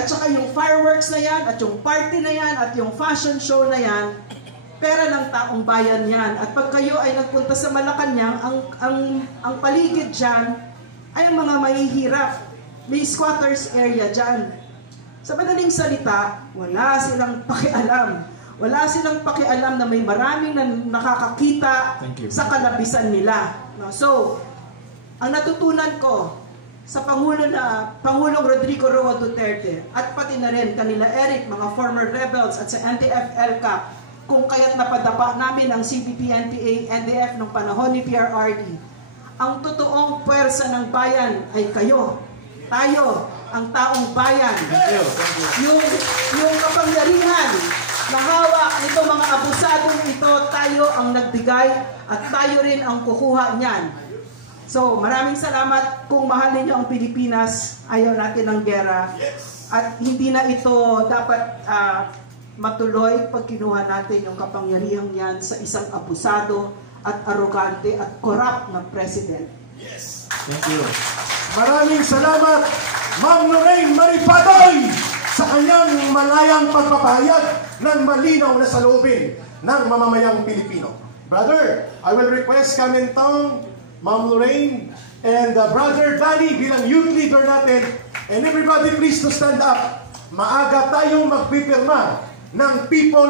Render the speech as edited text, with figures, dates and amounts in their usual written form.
at saka yung fireworks na yan, at yung party na yan, at yung fashion show na yan, pera ng taong bayan yan. At pag kayo ay nagpunta sa Malacanang, ang paligid dyan ay ang mga mahihirap. May squatters area dyan. Sa madaling salita, wala silang pakialam. Wala silang pakialam na may maraming nakakakita sa kalabisan nila. No? So, ang natutunan ko sa Pangulong Rodrigo Roa Duterte at pati na rin kanila Eric, mga former rebels at sa NTF-ELCA, kung kaya't napadapa namin ang CPP-NPA, NDF nung panahon ni PRRD, ang totoong puwersa ng bayan ay kayo. Tayo, ang taong bayan. Thank you. Yung kapangyarihan na hawak nito mga abusadong ito, tayo ang nagbigay at tayo rin ang kukuha niyan. So, maraming salamat. Kung mahal ninyo ang Pilipinas, ayaw natin ng gera. At hindi na ito dapat matuloy pag kinuha natin yung kapangyarihan yan sa isang abusado at arrogante at corrupt na president. Yes. Thank you. Maraming salamat, Ma'am Lorraine Maripadoy, sa kanyang malayang pagpapahayag ng malinaw na saloobin ng mamamayang Pilipino. Brother, I will request Kamentong, Ma'am Lorraine, and Brother Danny bilang youth leader natin, and everybody please to stand up. Maaga tayong magpipirma ng people